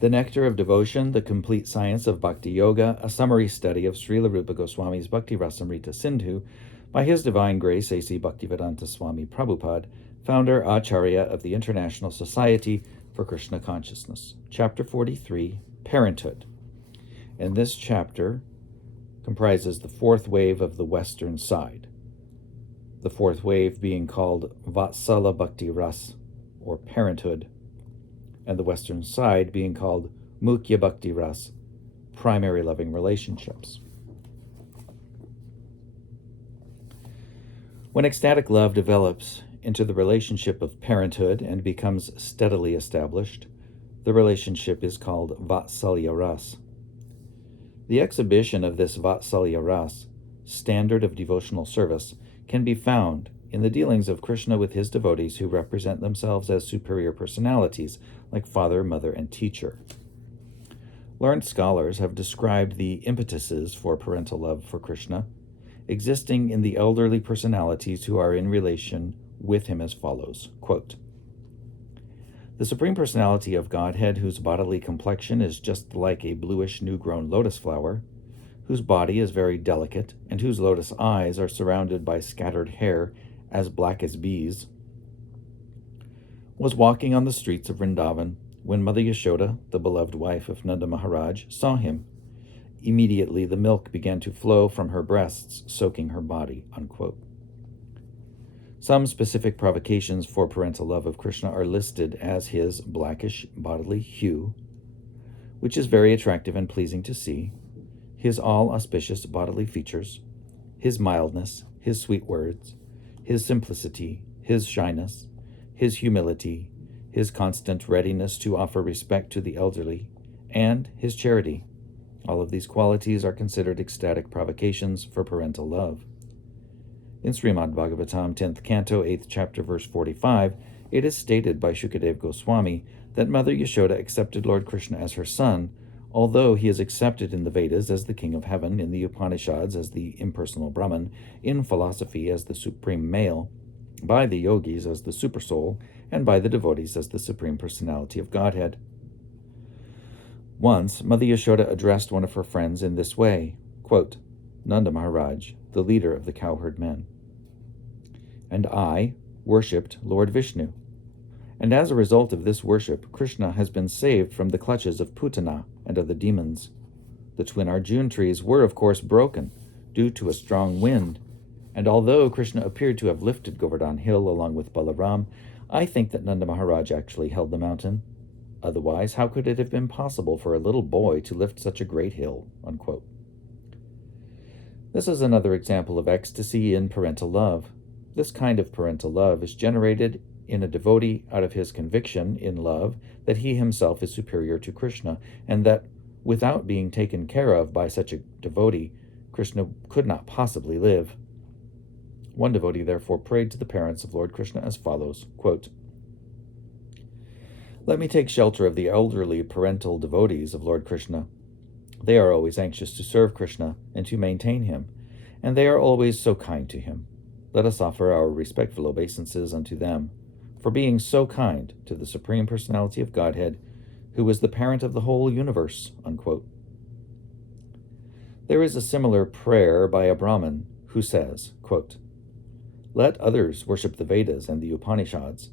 The Nectar of Devotion, The Complete Science of Bhakti Yoga, a summary study of Srila Rupa Goswami's Bhakti Rasamrita Sindhu by His Divine Grace A.C. Bhaktivedanta Swami Prabhupada, founder Acharya of the International Society for Krishna Consciousness. Chapter 43, Parenthood. And this chapter comprises the fourth wave of the western side, the fourth wave being called Vatsala Bhakti Ras, or Parenthood, and the western side being called Mukhya Bhakti Ras, primary loving relationships. When ecstatic love develops into the relationship of parenthood and becomes steadily established, the relationship is called Vatsalya Ras. The exhibition of this Vatsalya Ras, standard of devotional service, can be found in the dealings of Krishna with his devotees who represent themselves as superior personalities, like father, mother, and teacher. Learned scholars have described the impetuses for parental love for Krishna existing in the elderly personalities who are in relation with him as follows, quote, "The Supreme Personality of Godhead, whose bodily complexion is just like a bluish new-grown lotus flower, whose body is very delicate, and whose lotus eyes are surrounded by scattered hair as black as bees, was walking on the streets of Vrindavan when Mother Yashoda, the beloved wife of Nanda Maharaj, saw him. Immediately the milk began to flow from her breasts, soaking her body," unquote. Some specific provocations for parental love of Krishna are listed as his blackish bodily hue, which is very attractive and pleasing to see, his all-auspicious bodily features, his mildness, his sweet words, his simplicity, his shyness, his humility, his constant readiness to offer respect to the elderly, and his charity. All of these qualities are considered ecstatic provocations for parental love. In Srimad Bhagavatam, 10th Canto, 8th chapter, verse 45, it is stated by Shukadev Goswami that Mother Yashoda accepted Lord Krishna as her son, although he is accepted in the Vedas as the king of heaven, in the Upanishads as the impersonal Brahman, in philosophy as the supreme male, by the yogis as the supersoul, and by the devotees as the supreme personality of Godhead. Once, Mother Yashoda addressed one of her friends in this way, quote, "Nanda Maharaj, the leader of the cowherd men, and I worshipped Lord Vishnu. And as a result of this worship, Krishna has been saved from the clutches of Putana and of the demons. The twin Arjun trees were, of course, broken due to a strong wind, and although Krishna appeared to have lifted Govardhan Hill along with Balaram, I think that Nanda Maharaj actually held the mountain. Otherwise, how could it have been possible for a little boy to lift such a great hill?" Unquote. This is another example of ecstasy in parental love. This kind of parental love is generated in a devotee out of his conviction in love that he himself is superior to Krishna, and that without being taken care of by such a devotee, Krishna could not possibly live. One devotee therefore prayed to the parents of Lord Krishna as follows, quote, "Let me take shelter of the elderly parental devotees of Lord Krishna. They are always anxious to serve Krishna and to maintain him, and they are always so kind to him. Let us offer our respectful obeisances unto them, for being so kind to the Supreme Personality of Godhead, who is the parent of the whole universe," unquote. There is a similar prayer by a Brahmin who says, quote, "Let others worship the Vedas and the Upanishads,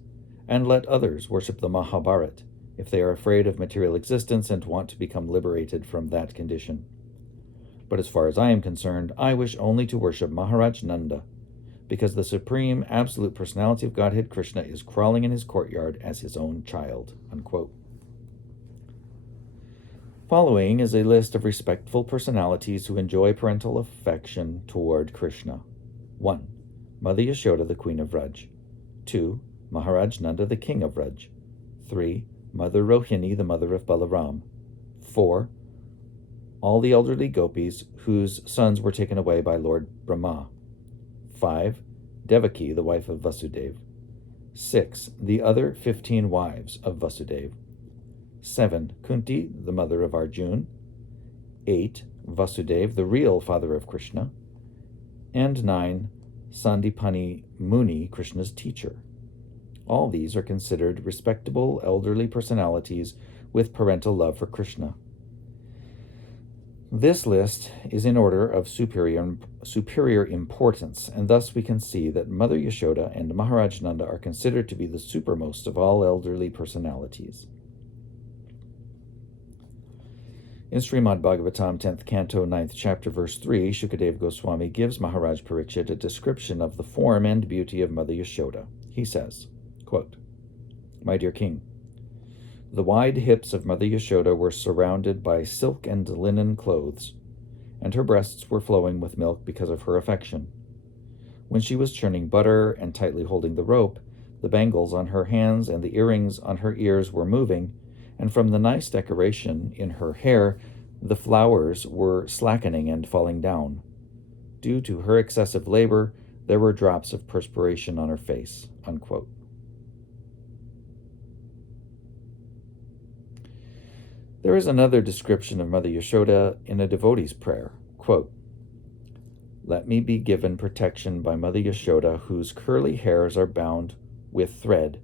and let others worship the Mahabharata, if they are afraid of material existence and want to become liberated from that condition. But as far as I am concerned, I wish only to worship Maharaj Nanda, because the Supreme Absolute Personality of Godhead Krishna is crawling in his courtyard as his own child," unquote. Following is a list of respectful personalities who enjoy parental affection toward Krishna. 1. Mother Yashoda, the Queen of Vraj. 2. Maharaj Nanda, the King of Vraj. 3. Mother Rohini, the mother of Balaram. 4. All the elderly gopis whose sons were taken away by Lord Brahma. 5. Devaki, the wife of Vasudeva. 6. The other 15 wives of Vasudeva. 7. Kunti, the mother of Arjun. 8. Vasudeva, the real father of Krishna. And 9. Sandipani Muni, Krishna's teacher. All these are considered respectable elderly personalities with parental love for Krishna. This list is in order of superior importance, and thus we can see that Mother Yashoda and Maharaj Nanda are considered to be the supermost of all elderly personalities. In Srimad Bhagavatam, 10th Canto, 9th Chapter, Verse 3, Shukadeva Goswami gives Maharaj Parikshit a description of the form and beauty of Mother Yashoda. He says, quote, "My dear king, the wide hips of Mother Yashoda were surrounded by silk and linen clothes, and her breasts were flowing with milk because of her affection. When she was churning butter and tightly holding the rope, the bangles on her hands and the earrings on her ears were moving, and from the nice decoration in her hair, the flowers were slackening and falling down. Due to her excessive labor, there were drops of perspiration on her face." Unquote. There is another description of Mother Yashoda in a devotee's prayer. Quote, "Let me be given protection by Mother Yashoda, whose curly hairs are bound with thread,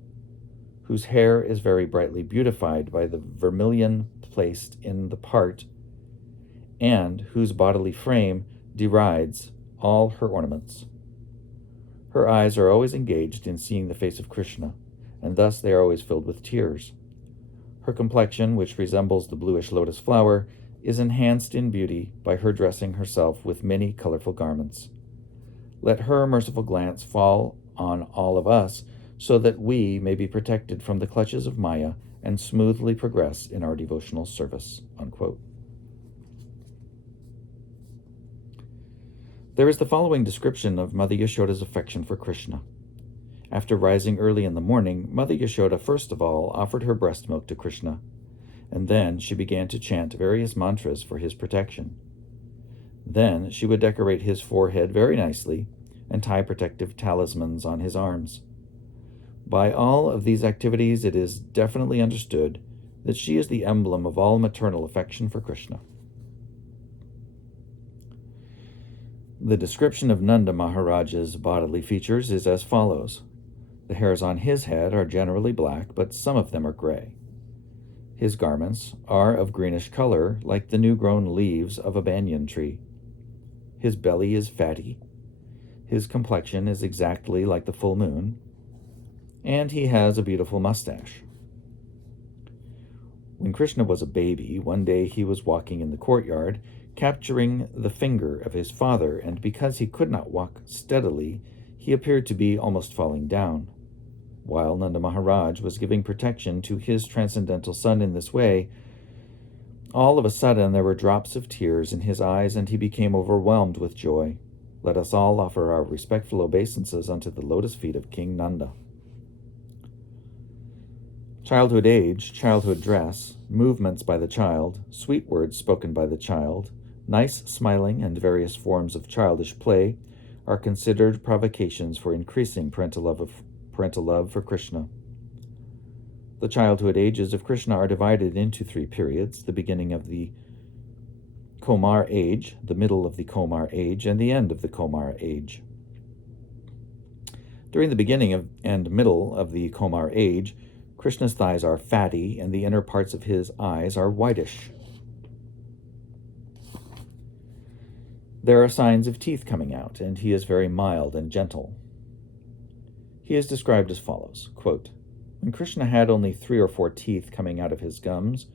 whose hair is very brightly beautified by the vermilion placed in the part, and whose bodily frame derides all her ornaments. Her eyes are always engaged in seeing the face of Krishna, and thus they are always filled with tears. Her complexion, which resembles the bluish lotus flower, is enhanced in beauty by her dressing herself with many colorful garments. Let her merciful glance fall on all of us, so that we may be protected from the clutches of Maya and smoothly progress in our devotional service." Unquote. There is the following description of Mother Yashoda's affection for Krishna. After rising early in the morning, Mother Yashoda first of all offered her breast milk to Krishna, and then she began to chant various mantras for his protection. Then she would decorate his forehead very nicely and tie protective talismans on his arms. By all of these activities, it is definitely understood that she is the emblem of all maternal affection for Krishna. The description of Nanda Maharaj's bodily features is as follows. The hairs on his head are generally black, but some of them are gray. His garments are of greenish color, like the new-grown leaves of a banyan tree. His belly is fatty. His complexion is exactly like the full moon, and he has a beautiful mustache. When Krishna was a baby, one day he was walking in the courtyard, capturing the finger of his father, and because he could not walk steadily, he appeared to be almost falling down. While Nanda Maharaj was giving protection to his transcendental son in this way, all of a sudden there were drops of tears in his eyes, and he became overwhelmed with joy. Let us all offer our respectful obeisances unto the lotus feet of King Nanda. Childhood age, childhood dress, movements by the child, sweet words spoken by the child, nice smiling, and various forms of childish play are considered provocations for increasing parental love for Krishna. The childhood ages of Krishna are divided into 3 periods: the beginning of the Komar age, the middle of the Komar age, and the end of the Komar age. During the beginning and middle of the Komar age, Krishna's thighs are fatty, and the inner parts of his eyes are whitish. There are signs of teeth coming out, and he is very mild and gentle. He is described as follows, quote, "When Krishna had only 3 or 4 teeth coming out of his gums,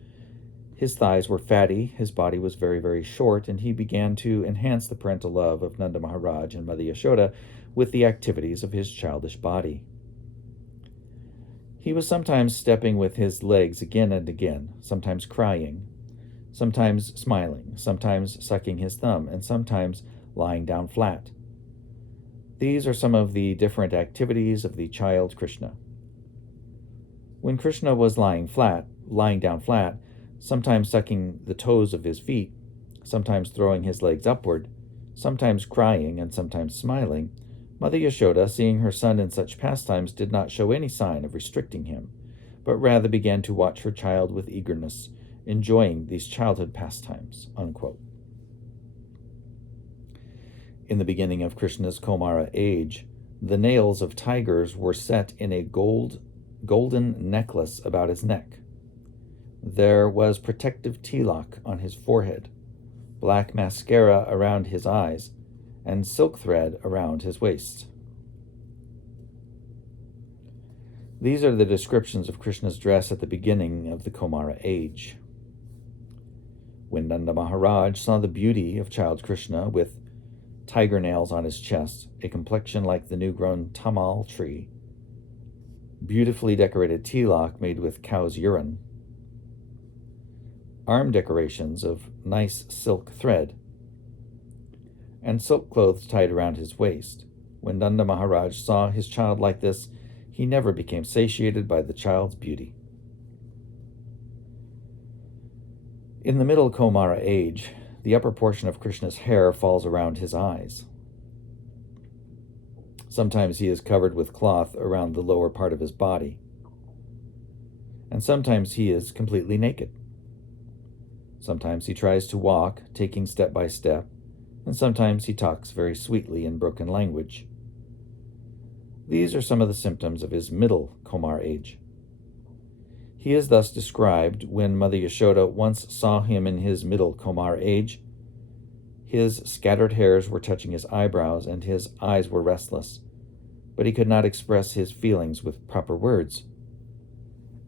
his thighs were fatty, his body was very, very short, and he began to enhance the parental love of Nanda Maharaj and Mother Yashoda with the activities of his childish body. He was sometimes stepping with his legs again and again, sometimes crying, sometimes smiling, sometimes sucking his thumb, and sometimes lying down flat. These are some of the different activities of the child Krishna. When Krishna was lying down flat, sometimes sucking the toes of his feet, sometimes throwing his legs upward, sometimes crying, and sometimes smiling, Mother Yashoda, seeing her son in such pastimes, did not show any sign of restricting him, but rather began to watch her child with eagerness, enjoying these childhood pastimes." Unquote. In the beginning of Krishna's Komara age, The nails of tigers were set in a golden necklace about his neck. There was protective tilak on his forehead, black mascara around his eyes, and silk thread around his waist. These are the descriptions of Krishna's dress at the beginning of the Kumara age. When Nanda Maharaj saw the beauty of child Krishna with tiger nails on his chest, a complexion like the new-grown tamal tree, beautifully decorated tilak made with cow's urine, arm decorations of nice silk thread, and silk clothes tied around his waist. When Nanda Maharaj saw his child like this, he never became satiated by the child's beauty. In the middle Kumara age, the upper portion of Krishna's hair falls around his eyes. Sometimes he is covered with cloth around the lower part of his body, and sometimes he is completely naked. Sometimes he tries to walk, taking step by step, and sometimes he talks very sweetly in broken language. These are some of the symptoms of his middle Kumar age. He is thus described when Mother Yashoda once saw him in his middle Kumar age. His scattered hairs were touching his eyebrows, and his eyes were restless, but he could not express his feelings with proper words.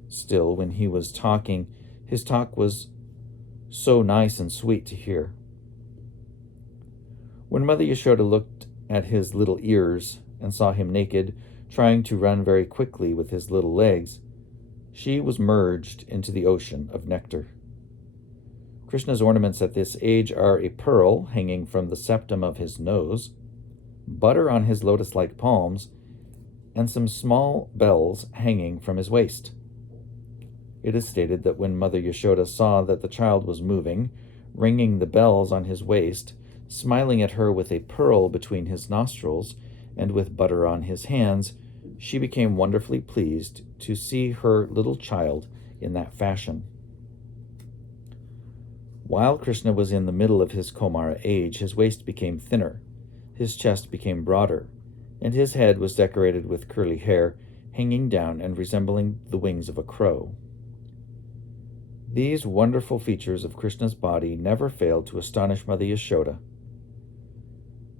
Still, when he was talking, his talk was so nice and sweet to hear. When Mother Yashoda looked at his little ears and saw him naked, trying to run very quickly with his little legs, she was merged into the ocean of nectar. Krishna's ornaments at this age are a pearl hanging from the septum of his nose, butter on his lotus-like palms, and some small bells hanging from his waist. It is stated that when Mother Yashoda saw that the child was moving, ringing the bells on his waist, smiling at her with a pearl between his nostrils, and with butter on his hands, she became wonderfully pleased to see her little child in that fashion. While Krishna was in the middle of his Kumara age, his waist became thinner, his chest became broader, and his head was decorated with curly hair, hanging down and resembling the wings of a crow. These wonderful features of Krishna's body never failed to astonish Mother Yashoda.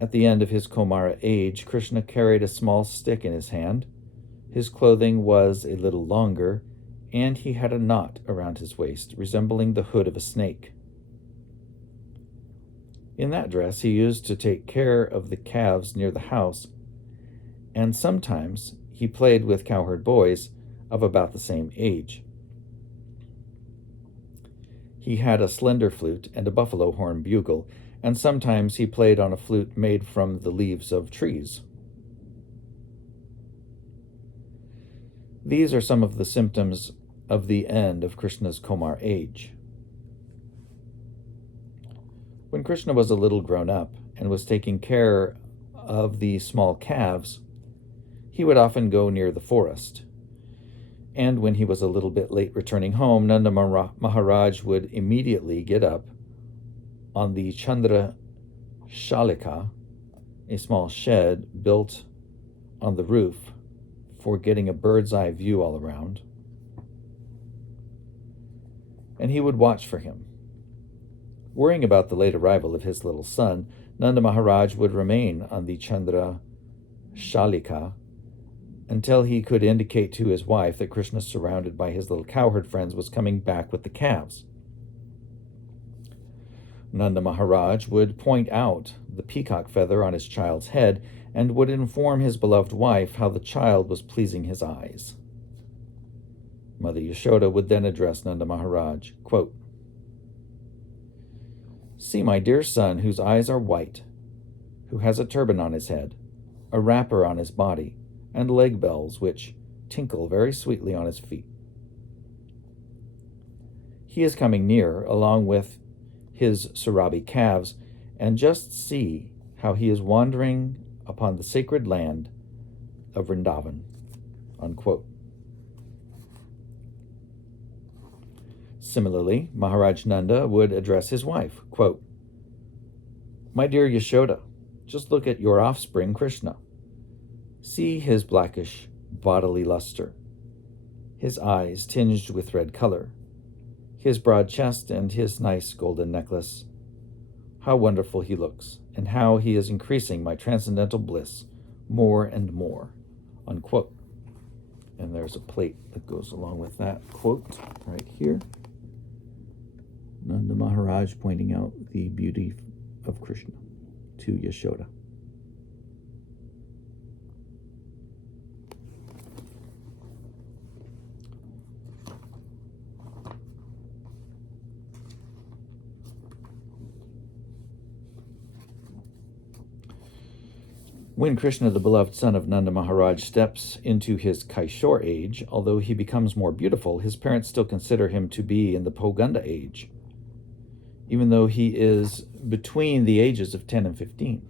At the end of his Kumara age, Krishna carried a small stick in his hand. His clothing was a little longer, and he had a knot around his waist, resembling the hood of a snake. In that dress, he used to take care of the calves near the house, and sometimes he played with cowherd boys of about the same age. He had a slender flute and a buffalo horn bugle, and sometimes he played on a flute made from the leaves of trees. These are some of the symptoms of the end of Krishna's Kumar age. When Krishna was a little grown up and was taking care of the small calves, he would often go near the forest. And when he was a little bit late returning home, Nanda Maharaj would immediately get up on the Chandra Shalika, a small shed built on the roof for getting a bird's eye view all around, and he would watch for him. Worrying about the late arrival of his little son, Nanda Maharaj would remain on the Chandra Shalika until he could indicate to his wife that Krishna, surrounded by his little cowherd friends, was coming back with the calves. Nanda Maharaj would point out the peacock feather on his child's head and would inform his beloved wife how the child was pleasing his eyes. Mother Yashoda would then address Nanda Maharaj, quote, "See my dear son, whose eyes are white, who has a turban on his head, a wrapper on his body, and leg bells which tinkle very sweetly on his feet. He is coming near, along with his Surabi calves, and just see how he is wandering upon the sacred land of Vrindavan." Unquote. Similarly, Maharaj Nanda would address his wife, quote, "My dear Yashoda, just look at your offspring Krishna. See his blackish bodily luster, his eyes tinged with red color, his broad chest and his nice golden necklace. How wonderful he looks, and how he is increasing my transcendental bliss more and more," unquote. And there's a plate that goes along with that quote right here. Nanda Maharaj pointing out the beauty of Krishna to Yashoda. When Krishna, the beloved son of Nanda Maharaj, steps into his Kaishore age, although he becomes more beautiful, his parents still consider him to be in the Poganda age, even though he is between the ages of 10 and 15.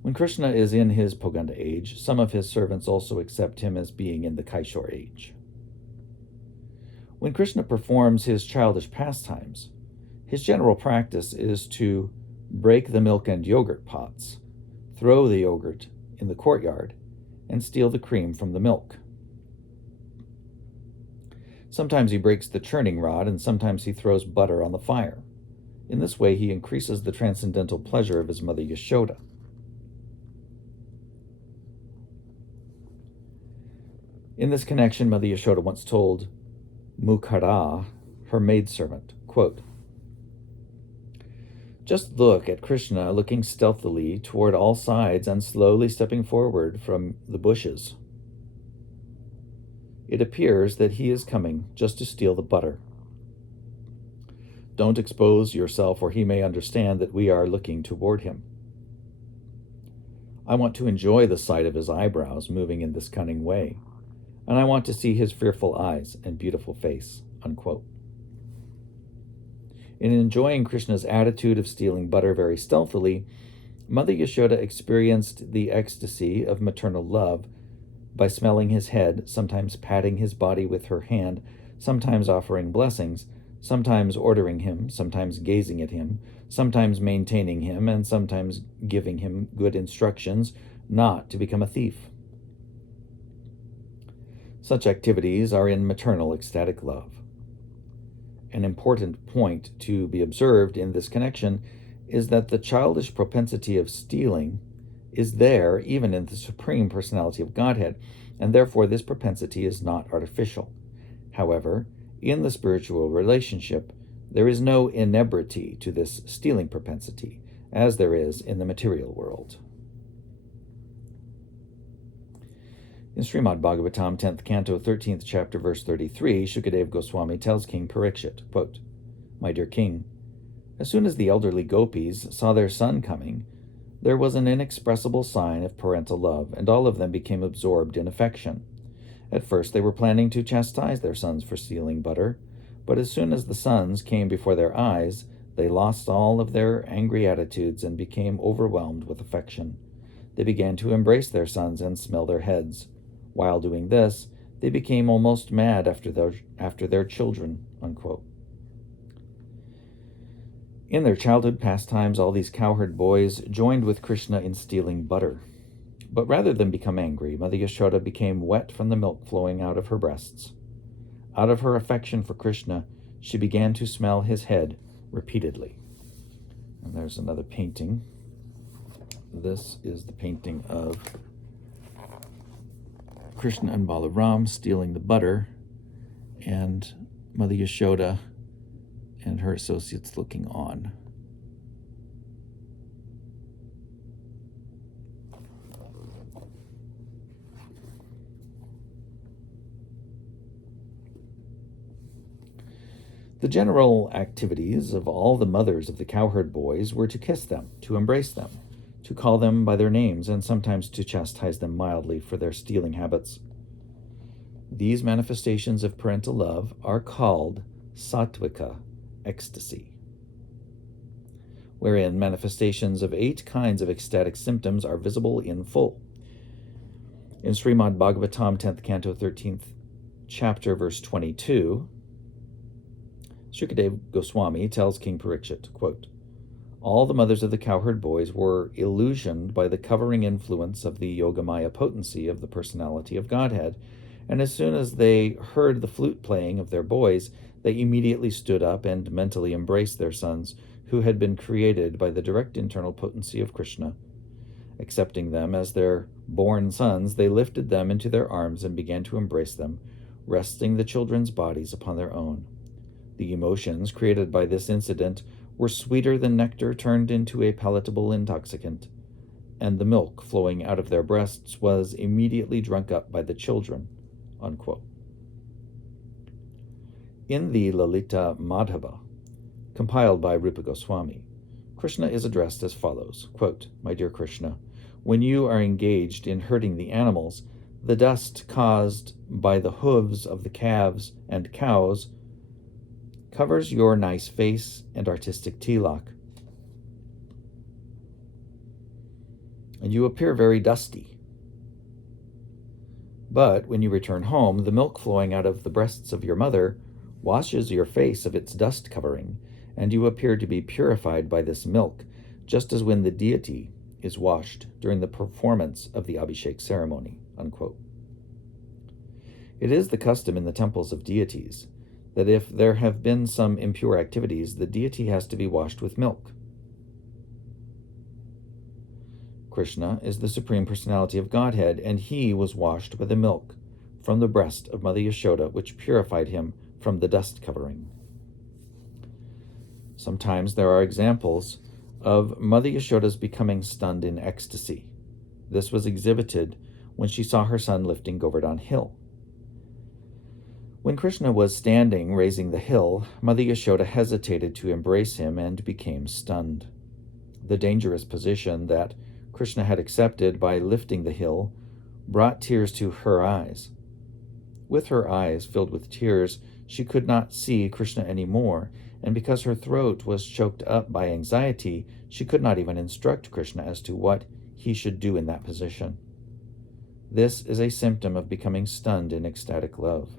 When Krishna is in his Poganda age, some of his servants also accept him as being in the Kaishore age. When Krishna performs his childish pastimes, his general practice is to break the milk and yogurt pots, throw the yogurt in the courtyard, and steal the cream from the milk. Sometimes he breaks the churning rod, and sometimes he throws butter on the fire. In this way, he increases the transcendental pleasure of his mother Yashoda. In this connection, Mother Yashoda once told Mukhara, her maidservant, quote, "Just look at Krishna looking stealthily toward all sides and slowly stepping forward from the bushes. It appears that he is coming just to steal the butter. Don't expose yourself, or he may understand that we are looking toward him. I want to enjoy the sight of his eyebrows moving in this cunning way, and I want to see his fearful eyes and beautiful face," unquote. In enjoying Krishna's attitude of stealing butter very stealthily, Mother Yashoda experienced the ecstasy of maternal love by smelling his head, sometimes patting his body with her hand, sometimes offering blessings, sometimes ordering him, sometimes gazing at him, sometimes maintaining him, and sometimes giving him good instructions not to become a thief. Such activities are in maternal ecstatic love. An important point to be observed in this connection is that the childish propensity of stealing is there even in the Supreme Personality of Godhead, and therefore this propensity is not artificial. However, in the spiritual relationship, there is no inebriety to this stealing propensity, as there is in the material world. In Srimad Bhagavatam, 10th Canto, 13th chapter, verse 33, Shukadeva Goswami tells King Parikshit, quote, "My dear king, as soon as the elderly gopis saw their son coming, there was an inexpressible sign of parental love, and all of them became absorbed in affection. At first they were planning to chastise their sons for stealing butter, but as soon as the sons came before their eyes, they lost all of their angry attitudes and became overwhelmed with affection. They began to embrace their sons and smell their heads. While doing this, they became almost mad after their children," unquote. In their childhood pastimes, all these cowherd boys joined with Krishna in stealing butter. But rather than become angry, Mother Yashoda became wet from the milk flowing out of her breasts. Out of her affection for Krishna, she began to smell his head repeatedly. And there's another painting. This is the painting of Krishna and Balaram stealing the butter, and Mother Yashoda and her associates looking on. The general activities of all the mothers of the cowherd boys were to kiss them, to embrace them, to call them by their names, and sometimes to chastise them mildly for their stealing habits. These manifestations of parental love are called sattvika ecstasy, wherein manifestations of 8 kinds of ecstatic symptoms are visible in full. In Srimad Bhagavatam, 10th Canto, 13th chapter, verse 22, Shukadeva Goswami tells King Parikshit, quote, All the mothers of the cowherd boys were illusioned by the covering influence of the Yogamaya potency of the personality of Godhead, and as soon as they heard the flute playing of their boys, they immediately stood up and mentally embraced their sons, who had been created by the direct internal potency of Krishna. Accepting them as their born sons, they lifted them into their arms and began to embrace them, resting the children's bodies upon their own. The emotions created by this incident were sweeter than nectar turned into a palatable intoxicant, and the milk flowing out of their breasts was immediately drunk up by the children." Unquote. In the Lalita Madhava, compiled by Rupa Goswami, Krishna is addressed as follows, quote, "My dear Krishna, when you are engaged in herding the animals, the dust caused by the hooves of the calves and cows covers your nice face and artistic tilak, and you appear very dusty. But when you return home, the milk flowing out of the breasts of your mother washes your face of its dust covering, and you appear to be purified by this milk, just as when the deity is washed during the performance of the Abhishek ceremony." Unquote. It is the custom in the temples of deities that if there have been some impure activities, the deity has to be washed with milk. Krishna is the Supreme Personality of Godhead, and he was washed by the milk from the breast of Mother Yashoda, which purified him from the dust covering. Sometimes there are examples of Mother Yashoda's becoming stunned in ecstasy. This was exhibited when she saw her son lifting Govardhan Hill. When Krishna was standing raising the hill, Mother Yashoda hesitated to embrace him and became stunned. The dangerous position that Krishna had accepted by lifting the hill brought tears to her eyes. With her eyes filled with tears, she could not see Krishna anymore, and because her throat was choked up by anxiety, she could not even instruct Krishna as to what he should do in that position. This is a symptom of becoming stunned in ecstatic love.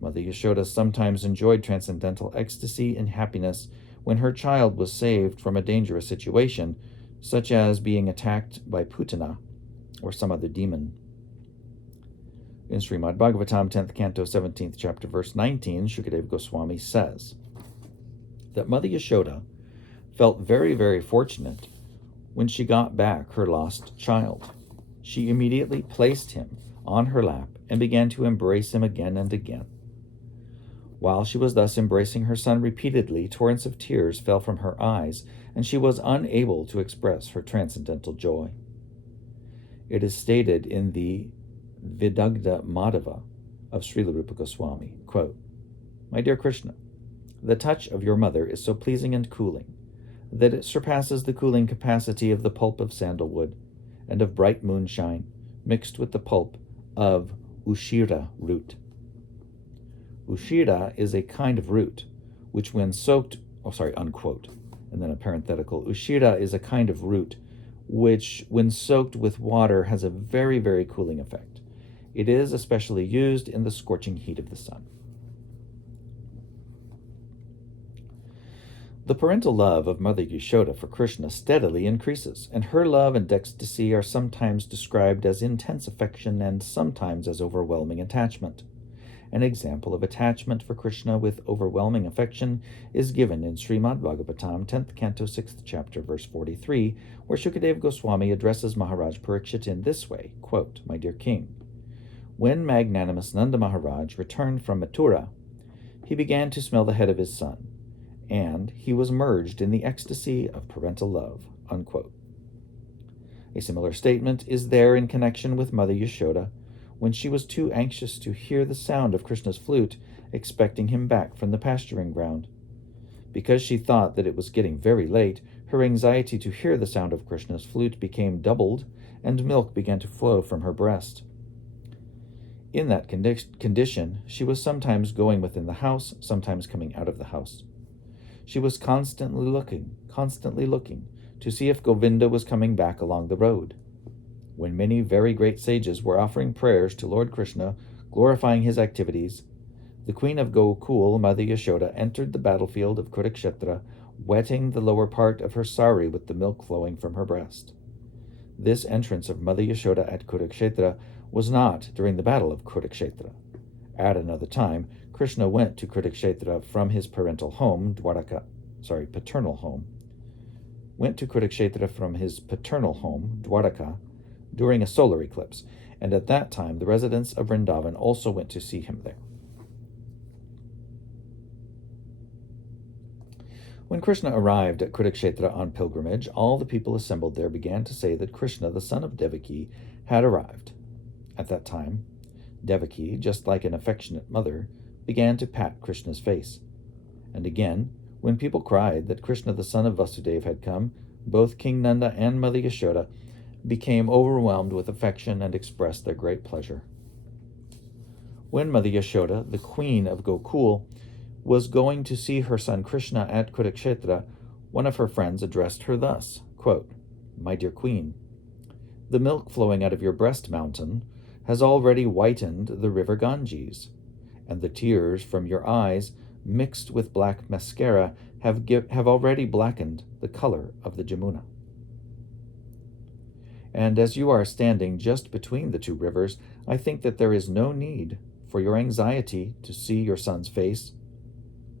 Mother Yashoda sometimes enjoyed transcendental ecstasy and happiness when her child was saved from a dangerous situation, such as being attacked by Putana or some other demon. In Srimad Bhagavatam, 10th Canto, 17th chapter, verse 19, Shukadeva Goswami says that Mother Yashoda felt very, very fortunate when she got back her lost child. She immediately placed him on her lap and began to embrace him again and again. While she was thus embracing her son repeatedly, torrents of tears fell from her eyes, and she was unable to express her transcendental joy. It is stated in the Vidagdha Madhava of Srila Rupa Goswami, quote, "My dear Krishna, the touch of your mother is so pleasing and cooling that it surpasses the cooling capacity of the pulp of sandalwood and of bright moonshine mixed with the pulp of ushira root. Ushira is a kind of root which when soaked, unquote, and then a parenthetical, ushira is a kind of root which when soaked with water has a very, very cooling effect. It is especially used in the scorching heat of the sun." The parental love of Mother Yashoda for Krishna steadily increases, and her love and ecstasy are sometimes described as intense affection and sometimes as overwhelming attachment. An example of attachment for Krishna with overwhelming affection is given in Srimad Bhagavatam, 10th Canto, 6th chapter, verse 43, where Shukadeva Goswami addresses Maharaj Parikshit in this way, quote, "My dear king, when magnanimous Nanda Maharaj returned from Mathura, he began to smell the head of his son, and he was merged in the ecstasy of parental love." Unquote. A similar statement is there in connection with Mother Yashoda, when she was too anxious to hear the sound of Krishna's flute, expecting him back from the pasturing ground. Because she thought that it was getting very late, her anxiety to hear the sound of Krishna's flute became doubled, and milk began to flow from her breast. In that condition, she was sometimes going within the house, sometimes coming out of the house. She was constantly looking to see if Govinda was coming back along the road. When many very great sages were offering prayers to Lord Krishna, glorifying his activities, the queen of Gokul, Mother Yashoda, entered the battlefield of Kurukshetra wetting the lower part of her sari with the milk flowing from her breast. This entrance of Mother Yashoda at Kurukshetra was not during the battle of Kurukshetra. At another time, Krishna went to Kurukshetra from his paternal home, Dwarka, during a solar eclipse, and at that time the residents of Vrindavan also went to see him there. When Krishna arrived at Kurukshetra on pilgrimage, all the people assembled there began to say that Krishna, the son of Devaki, had arrived. At that time, Devaki, just like an affectionate mother, began to pat Krishna's face. And again, when people cried that Krishna, the son of Vasudeva, had come, both King Nanda and Mother Yashoda became overwhelmed with affection and expressed their great pleasure. When Mother Yashoda, the queen of Gokul, was going to see her son Krishna at Kurukshetra, one of her friends addressed her thus, quote, "My dear queen, the milk flowing out of your breast mountain has already whitened the river Ganges, and the tears from your eyes, mixed with black mascara, have already blackened the color of the Jamuna. And as you are standing just between the two rivers, I think that there is no need for your anxiety to see your son's face.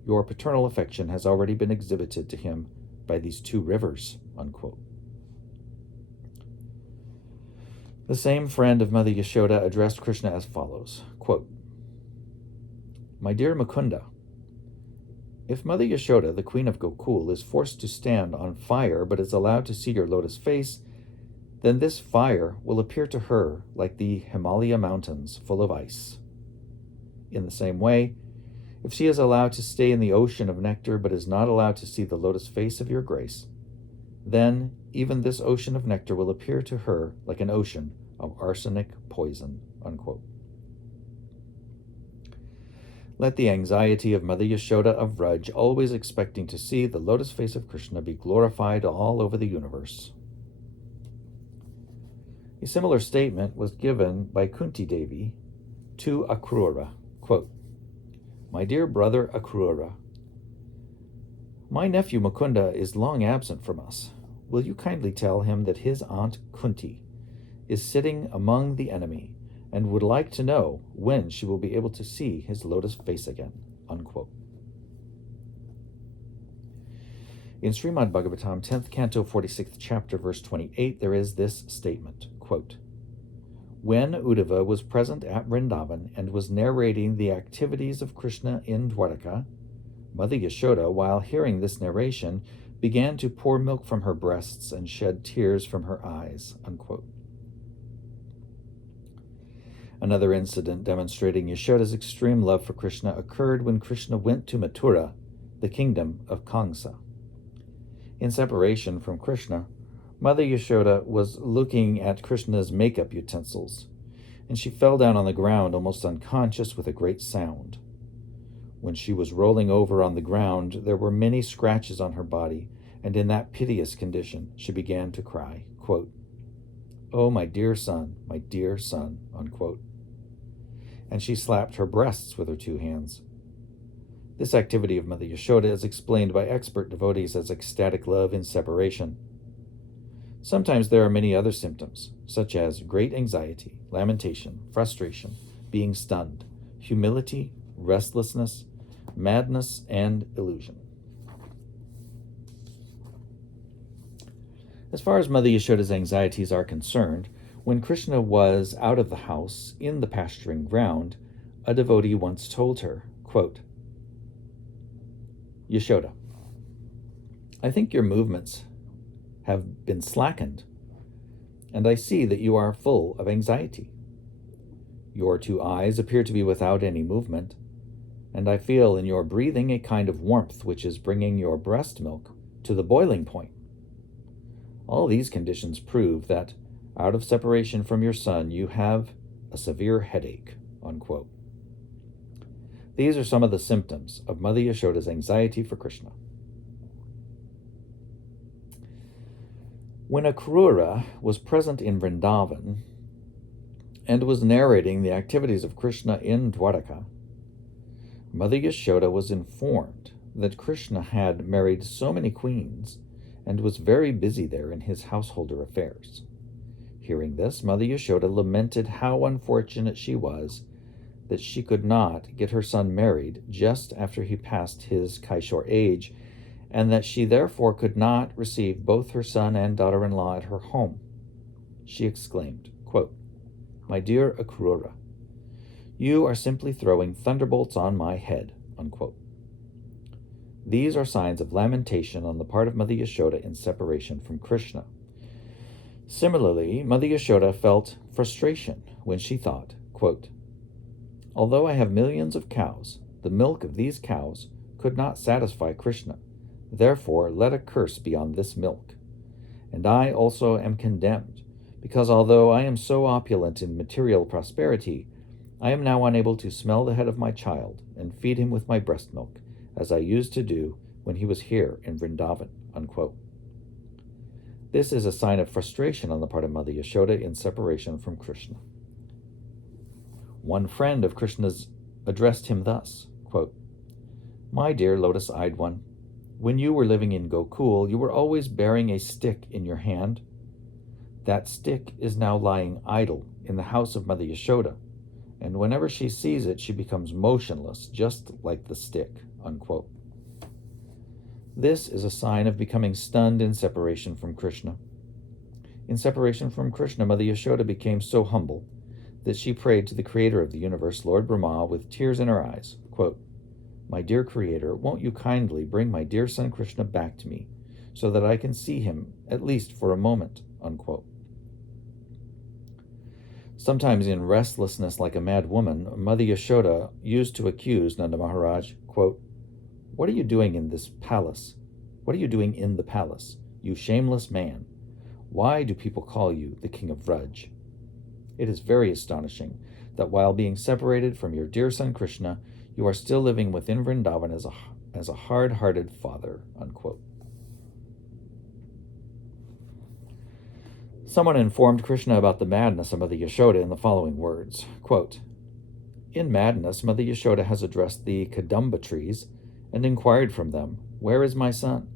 Your paternal affection has already been exhibited to him by these two rivers," unquote. The same friend of Mother Yashoda addressed Krishna as follows, quote, "My dear Mukunda, if Mother Yashoda, the queen of Gokul, is forced to stand on fire but is allowed to see your lotus face, then this fire will appear to her like the Himalaya mountains full of ice. In the same way, if she is allowed to stay in the ocean of nectar but is not allowed to see the lotus face of your grace, then even this ocean of nectar will appear to her like an ocean of arsenic poison," unquote. Let the anxiety of Mother Yashoda of Vraj, always expecting to see the lotus face of Krishna, be glorified all over the universe. A similar statement was given by Kunti Devi to Akrura, quote, "My dear brother Akrura, my nephew Mukunda is long absent from us. Will you kindly tell him that his aunt Kunti is sitting among the enemy and would like to know when she will be able to see his lotus face again," unquote. In Srimad Bhagavatam, 10th Canto, 46th chapter, verse 28, there is this statement, quote, "When Uddhava was present at Vrindavan and was narrating the activities of Krishna in Dwarka, Mother Yashoda, while hearing this narration, began to pour milk from her breasts and shed tears from her eyes," unquote. Another incident demonstrating Yashoda's extreme love for Krishna occurred when Krishna went to Mathura, the kingdom of Kamsa. In separation from Krishna, Mother Yashoda was looking at Krishna's makeup utensils, and she fell down on the ground almost unconscious with a great sound. When she was rolling over on the ground, there were many scratches on her body, and in that piteous condition, she began to cry, quote, "Oh, my dear son, unquote." And she slapped her breasts with her two hands. This activity of Mother Yashoda is explained by expert devotees as ecstatic love in separation. Sometimes there are many other symptoms, such as great anxiety, lamentation, frustration, being stunned, humility, restlessness, madness, and illusion. As far as Mother Yashoda's anxieties are concerned, when Krishna was out of the house in the pasturing ground, a devotee once told her, quote, "Yashoda, I think your movements have been slackened, and I see that you are full of anxiety. Your two eyes appear to be without any movement, and I feel in your breathing a kind of warmth which is bringing your breast milk to the boiling point. All these conditions prove that, out of separation from your son, you have a severe headache," unquote. These are some of the symptoms of Mother Yashoda's anxiety for Krishna. When Akrura was present in Vrindavan and was narrating the activities of Krishna in Dwarka, Mother Yashoda was informed that Krishna had married so many queens and was very busy there in his householder affairs. Hearing this, Mother Yashoda lamented how unfortunate she was that she could not get her son married just after he passed his Kaishore age, and that she therefore could not receive both her son and daughter-in-law at her home. She exclaimed, quote, "My dear Akrura, you are simply throwing thunderbolts on my head," unquote. These are signs of lamentation on the part of Mother Yashoda in separation from Krishna. Similarly, Mother Yashoda felt frustration when she thought, quote, "Although I have millions of cows, the milk of these cows could not satisfy Krishna. Therefore, let a curse be on this milk. And I also am condemned, because although I am so opulent in material prosperity, I am now unable to smell the head of my child and feed him with my breast milk, as I used to do when he was here in Vrindavan," unquote. This is a sign of frustration on the part of Mother Yashoda in separation from Krishna. One friend of Krishna's addressed him thus, quote, "My dear lotus-eyed one, when you were living in Gokul, you were always bearing a stick in your hand. That stick is now lying idle in the house of Mother Yashoda, and whenever she sees it, she becomes motionless, just like the stick," unquote. This is a sign of becoming stunned in separation from Krishna. In separation from Krishna, Mother Yashoda became so humble that she prayed to the creator of the universe, Lord Brahma, with tears in her eyes, quote, "My dear creator, won't you kindly bring my dear son Krishna back to me, so that I can see him, at least for a moment," unquote. Sometimes in restlessness like a mad woman, Mother Yashoda used to accuse Nanda Maharaj, quote, "What are you doing in this palace? What are you doing in the palace, you shameless man? Why do people call you the king of Vraj? It is very astonishing that while being separated from your dear son Krishna, you are still living within Vrindavan as a hard-hearted father," unquote. Someone informed Krishna about the madness of Mother Yashoda in the following words, quote, "In madness, Mother Yashoda has addressed the Kadamba trees and inquired from them, 'Where is my son?'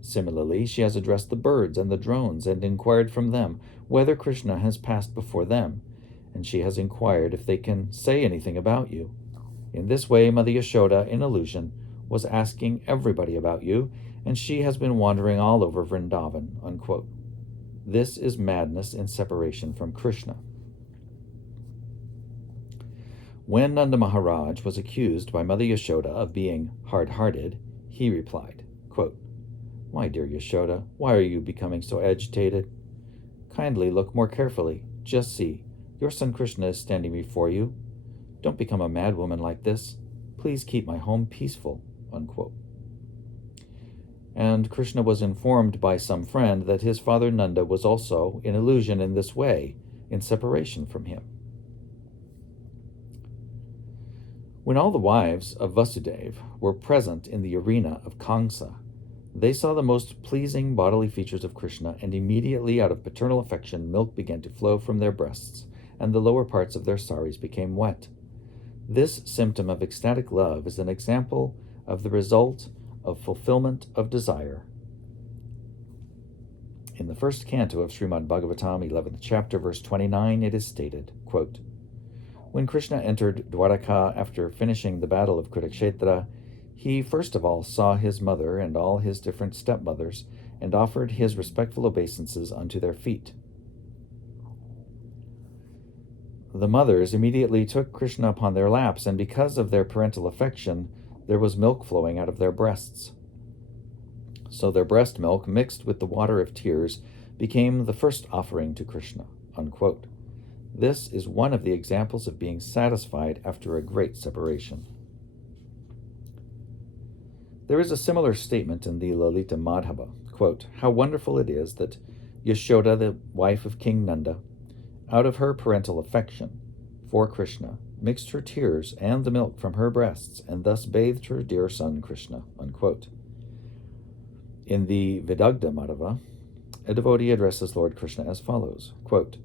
Similarly, she has addressed the birds and the drones and inquired from them whether Krishna has passed before them, and she has inquired if they can say anything about you. In this way, Mother Yashoda, in illusion, was asking everybody about you, and she has been wandering all over Vrindavan," unquote. This is madness in separation from Krishna. When Nanda Maharaj was accused by Mother Yashoda of being hard-hearted, he replied, quote, "My dear Yashoda, why are you becoming so agitated? Kindly look more carefully. Just see, your son Krishna is standing before you. Don't become a madwoman like this. Please keep my home peaceful," unquote. And Krishna was informed by some friend that his father Nanda was also in illusion in this way, in separation from him. When all the wives of Vasudeva were present in the arena of Kamsa, they saw the most pleasing bodily features of Krishna, and immediately out of paternal affection milk began to flow from their breasts, and the lower parts of their saris became wet. This symptom of ecstatic love is an example of the result of fulfillment of desire. In the first canto of Srimad Bhagavatam, 11th chapter, verse 29, it is stated, quote, "When Krishna entered Dwaraka after finishing the battle of Kurukshetra, he first of all saw his mother and all his different stepmothers, and offered his respectful obeisances unto their feet. The mothers immediately took Krishna upon their laps, and because of their parental affection, there was milk flowing out of their breasts. So their breast milk, mixed with the water of tears, became the first offering to Krishna," unquote. This is one of the examples of being satisfied after a great separation. There is a similar statement in the Lalita Madhava, quote, "How wonderful it is that Yashoda, the wife of King Nanda, out of her parental affection for Krishna, mixed her tears and the milk from her breasts, and thus bathed her dear son Krishna," unquote. In the Vidagdha Madhava, a devotee addresses Lord Krishna as follows, quote,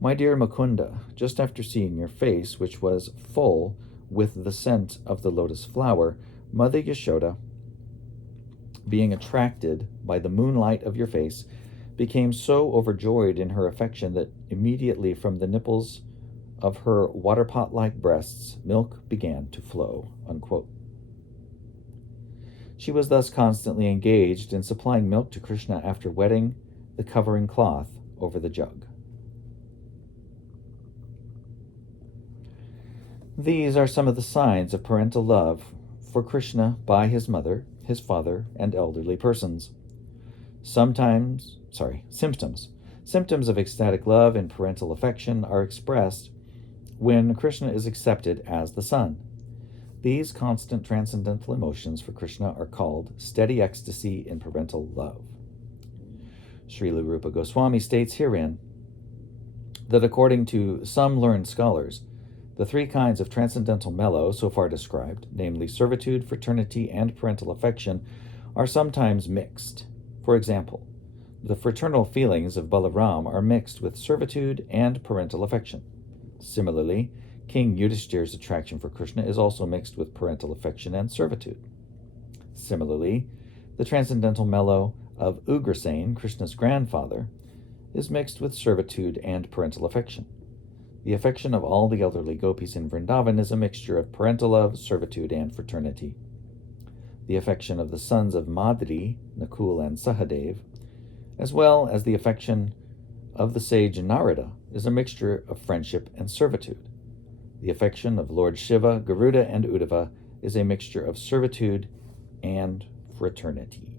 "My dear Mukunda, just after seeing your face, which was full with the scent of the lotus flower, Mother Yashoda, being attracted by the moonlight of your face, became so overjoyed in her affection that immediately from the nipples of her waterpot-like breasts milk began to flow." Unquote. She was thus constantly engaged in supplying milk to Krishna after wetting the covering cloth over the jug. These are some of the signs of parental love for Krishna by his mother, his father, and elderly persons. Symptoms of ecstatic love and parental affection are expressed when Krishna is accepted as the son. These constant transcendental emotions for Krishna are called steady ecstasy in parental love. Srila Rupa Goswami states herein that according to some learned scholars, the three kinds of transcendental mellow so far described, namely servitude, fraternity, and parental affection, are sometimes mixed. For example, the fraternal feelings of Balaram are mixed with servitude and parental affection. Similarly, King Yudhishthir's attraction for Krishna is also mixed with parental affection and servitude. Similarly, the transcendental mellow of Ugrasen, Krishna's grandfather, is mixed with servitude and parental affection. The affection of all the elderly gopis in Vrindavan is a mixture of parental love, servitude, and fraternity. The affection of the sons of Madri, Nakul and Sahadev, as well as the affection of the sage Narada, is a mixture of friendship and servitude. The affection of Lord Shiva, Garuda, and Uddhava is a mixture of servitude and fraternity.